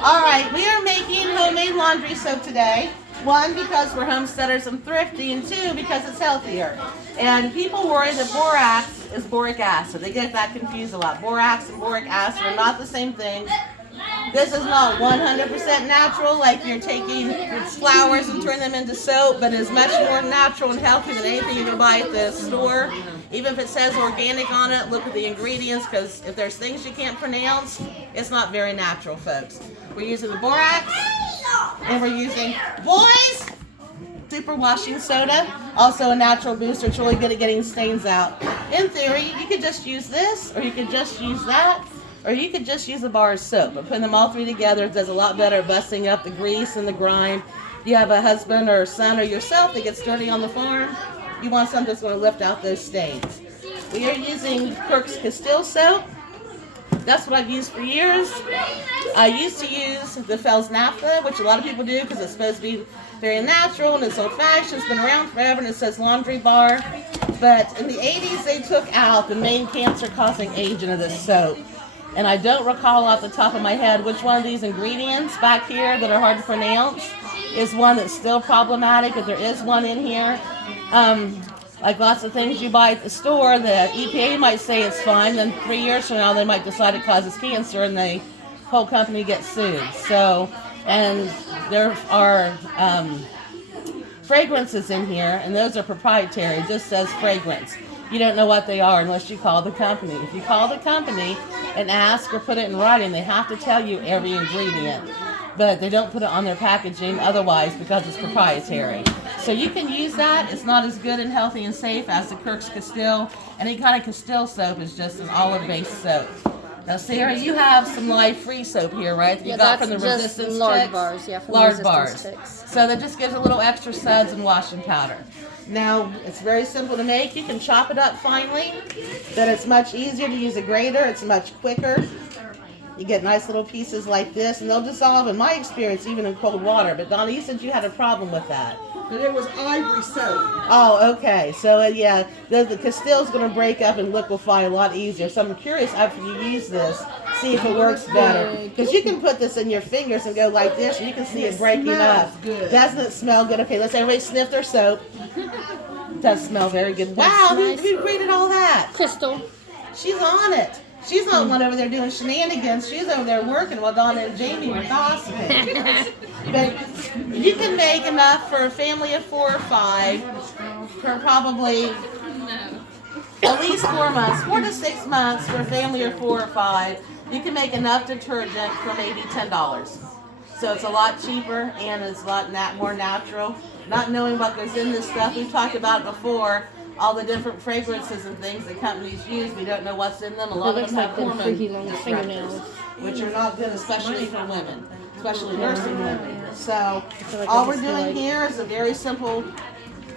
All right, we are making homemade laundry soap today. One, because we're homesteaders and thrifty, and two, because it's healthier. And people worry that borax is boric acid. They get that confused a lot. Borax and boric acid are not the same thing. This is not 100% natural, like you're taking flowers and turn them into soap, but it's much more natural and healthy than anything you can buy at the store. Even if it says organic on it, look at the ingredients, because if there's things you can't pronounce, it's not very natural, folks. We're using the borax, and we're using, boys, super washing soda, also a natural booster. It's really good at getting stains out. In theory, you could just use this, or you could just use that, or you could just use a bar of soap. But putting them all three together, it does a lot better at busting up the grease and the grime. You have a husband or a son or yourself that gets dirty on the farm, you want something that's going to lift out those stains. We are using Kirk's Castile soap. That's what I've used for years. I used to use the Fells Naphtha, which a lot of people do because it's supposed to be very natural and it's old-fashioned. It's been around forever and it says laundry bar. But in the 80s, they took out the main cancer-causing agent of this soap. And I don't recall off the top of my head which one of these ingredients back here that are hard to pronounce is one that's still problematic, but there is one in here. Like lots of things you buy at the store, the EPA might say it's fine, then 3 years from now they might decide it causes cancer and the whole company gets sued. So, and there are fragrances in here, and those are proprietary. It just says fragrance. You don't know what they are unless you call the company. If you call the company and ask or put it in writing, they have to tell you every ingredient. But they don't put it on their packaging otherwise because it's proprietary. So you can use that. It's not as good and healthy and safe as the Kirk's Castile. Any kind of Castile soap is just an olive-based soap. Now, Sarah, you have some live-free soap here, right? That you got from the Resistance lard Chicks? bars, yeah, from lard the bars. Resistance Chicks. So that just gives a little extra suds and washing powder. Now, it's very simple to make. You can chop it up finely, but it's much easier to use a grater. It's much quicker. You get nice little pieces like this, and they'll dissolve, in my experience, even in cold water. But Donna, you said you had a problem with that. But it was ivory soap. Oh, okay. So, yeah, the Castile's going to break up and liquefy a lot easier. So I'm curious, after you use this, see if it works better. Because you can put this in your fingers and go like this, and you can see it breaking up. Good. Doesn't it smell good? Okay, let's everybody sniff their soap. It does smell very good. Wow, nice. who created all that? Crystal. She's on it. She's not the one over there doing shenanigans. She's over there working while Donna and Jamie were gossiping. But you can make enough for a family of 4 or 5 for probably at least 4 months, 4 to 6 months for a family of 4 or 5. You can make enough detergent for maybe $10. So it's a lot cheaper and it's a lot more natural. Not knowing what goes in this stuff, we've talked about it before. All the different fragrances and things that companies use, we don't know what's in them. A lot of them have hormone fingernails, which are not good, especially for women, especially nursing women. So all we're doing here is a very simple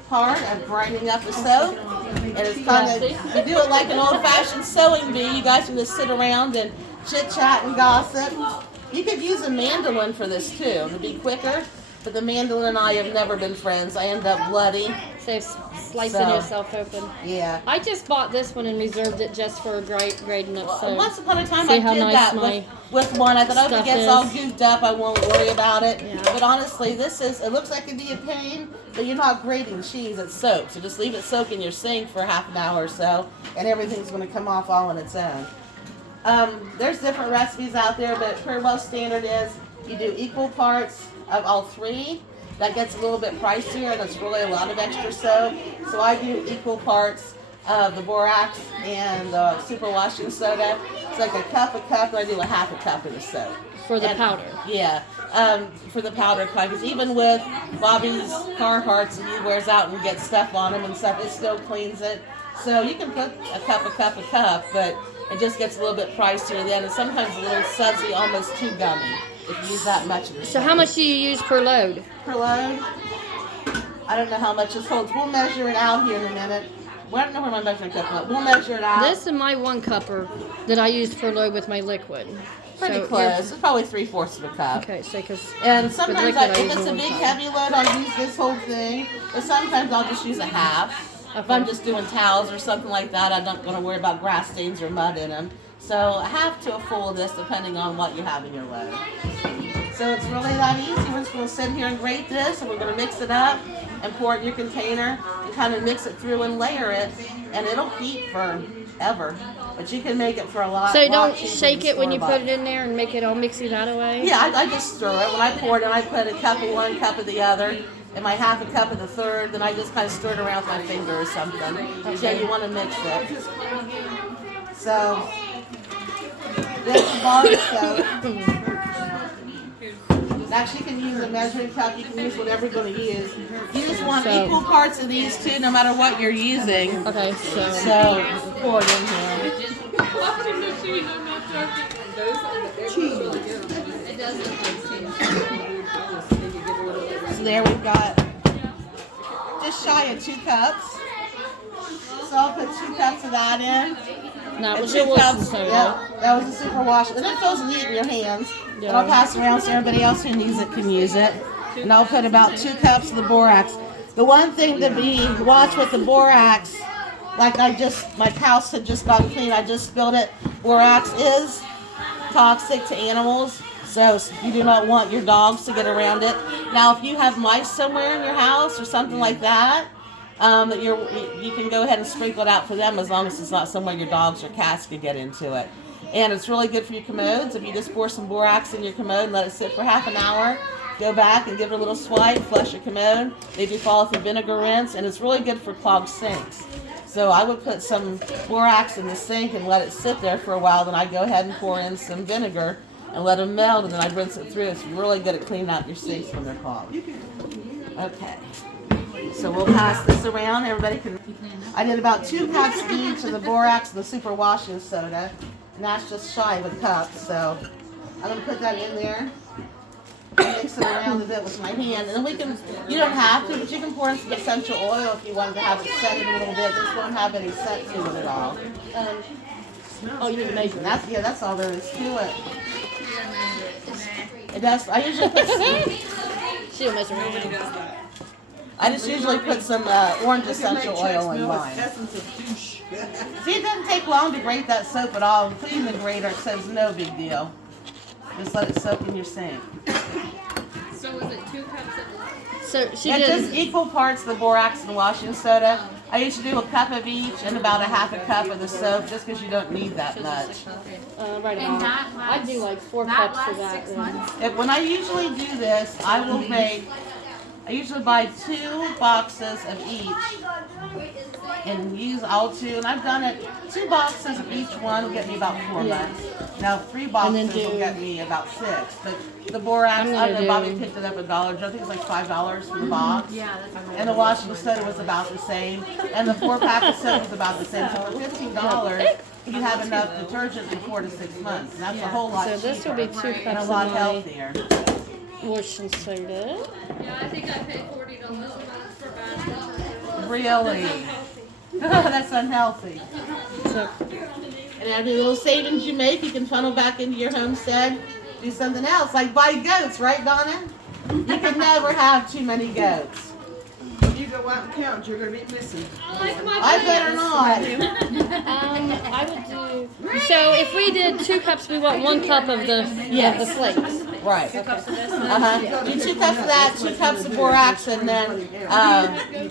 part of grinding up the soap. And it's kind of, you do it like an old-fashioned sewing bee. You guys can just sit around and chit-chat and gossip. You could use a mandolin for this too, to be quicker. But the mandolin and I have never been friends. I end up bloody. So slicing yourself open. Yeah. I just bought this one and reserved it just for grading up soap. Once upon a time See I how did nice that my with one. I thought, oh, if it stuff gets is. all gooped up, I won't worry about it. Yeah. But honestly, it looks like it'd be a pain, but you're not grating cheese, it's soap. So just leave it soak in your sink for half an hour or so, and everything's going to come off all on its own. There's different recipes out there, but pretty well standard is you do equal parts of all 3. That gets a little bit pricier, and it's really a lot of extra soap. So I do equal parts of the borax and the super washing soda. It's like a cup, and I do a half a cup of the soap. For the powder. Yeah, for the powder kind. Because even with Bobby's Carhartts, and he wears out and gets stuff on him and stuff, it still cleans it. So you can put a cup, but it just gets a little bit pricier then, and sometimes a little sudsy, almost too gummy. If you use that much of it. So how much do you use per load? Per load? I don't know how much this holds. We'll measure it out here in a minute. I don't know where my measuring cup is. We'll measure it out. This is my 1 cupper that I used per load with my liquid. Pretty So close. It's probably 3/4 of a cup. Okay, so because And sometimes liquid, I if use it's a one big cup. heavy load, I'll use this whole thing. But sometimes I'll just use a half. If I'm just doing towels or something like that, I'm not going to worry about grass stains or mud in them. So a half to a full of this, depending on what you have in your load. So it's really that easy. We're just going to sit here and grate this, and we're going to mix it up and pour it in your container and kind of mix it through and layer it, and it'll keep forever. But you can make it for a lot. So you lot don't cheaper shake than it when you store-bought. put it in there and make it all mixy that way? Yeah, I just stir it. When I pour it in, I put a cup of one, cup of the other, and my half a cup of the third. Then I just kind of stir it around with my finger or something. Yeah, you want to mix it. So there's the bar soap. Actually, you can use a measuring cup. You can use whatever you're going to use. You just want So- equal parts of these two, no matter what you're using. Okay, so So pour it in here. So there we've got just shy of 2 cups. So I'll put 2 cups of that in. that And was 2 your washing cups. soda. Yep, that was a super wash. And it feels neat in your hands. And Yeah. I'll pass it around so everybody else who needs it can use it. And I'll put about 2 cups of the borax. The one thing to be watch with the borax, like my house had just gotten clean. I just spilled it. Borax is toxic to animals, so you do not want your dogs to get around it. Now, if you have mice somewhere in your house or something like that, that you can go ahead and sprinkle it out for them as long as it's not somewhere your dogs or cats could get into it. And it's really good for your commodes. If you just pour some borax in your commode and let it sit for half an hour, go back and give it a little swipe, flush your commode, maybe follow with a vinegar rinse, and it's really good for clogged sinks. So I would put some borax in the sink and let it sit there for a while. Then I'd go ahead and pour in some vinegar and let them melt, and then I'd rinse it through. It's really good at cleaning out your sinks when they're clogged. Okay. So we'll pass this around. Everybody can. I did about 2 cups each of the borax and the super washing soda, and that's just shy of a cup. So I'm gonna put that in there. Mix it around a bit with my hand, and then we can. You don't have to, but you can pour in some essential oil if you wanted to have it set in a little bit. Just don't have any scent to it at all. Oh, you need to measure And that. that's all there is to it. It does. I usually put. She'll measure it. I just usually put some orange essential oil in mine. Essence of douche. See, it doesn't take long to grate that soap at all. Put it in the grater, so it's no big deal. Just let it soak in your sink. So was it 2 cups of So she Yeah, just did. equal parts of the borax and washing soda. I usually do a cup of each and about a half a cup of the soap, just because you don't need that much. Right And on. that I do lasts- like 4 that cups for lasts that. 6 months? When I usually do this, I usually buy 2 boxes of each and use all 2. And I've done it, 2 boxes of each one will get me about 4 months. Now 3 boxes will get me about 6. But the borax, I'm I gonna don't know, Bobby do- picked it up at Dollar General. I think it was like $5 for the box. Yeah, that's And the washing soda was about the same. And the 4-pack of soap was about the same. So for $15, you can have enough detergent for 4 to 6 months. And that's a whole lot So cheaper. this will be 2 and a cups lot of my healthier. washing soda. Yeah, I think I paid $40 a month for bad. Really? That's unhealthy. So And every little savings you make, you can funnel back into your homestead. Do something else, like buy goats, right, Donna? You can never have too many goats. When you go out and count, you're going to be missing. I better not. I would do. So if we did 2 cups, we want 1 cup of the the flakes. Right. Do 2 cups of that, 2 cups of borax, and then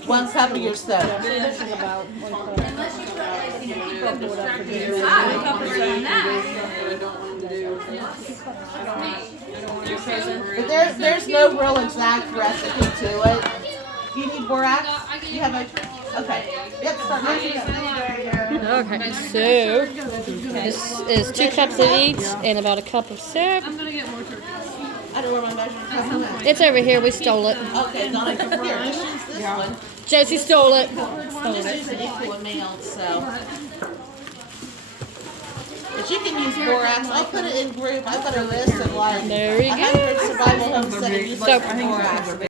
1 cup of your soda. This is about 1 But there's no real exact recipe to it. Do you need borax? Do you have a? Okay. Yep. Start measuring it. Okay, so this is 2 cups of each and about a cup of syrup. I'm gonna get more turkey. I don't know where my measuring cup is. It's over here. We stole it. Okay, Donna, here, just use this one. Josie stole it. I'm just using equal amount, so. But you can use borax. I'll put it in group. I've got a list of like There we go. 100 survival homestead uses So- borax.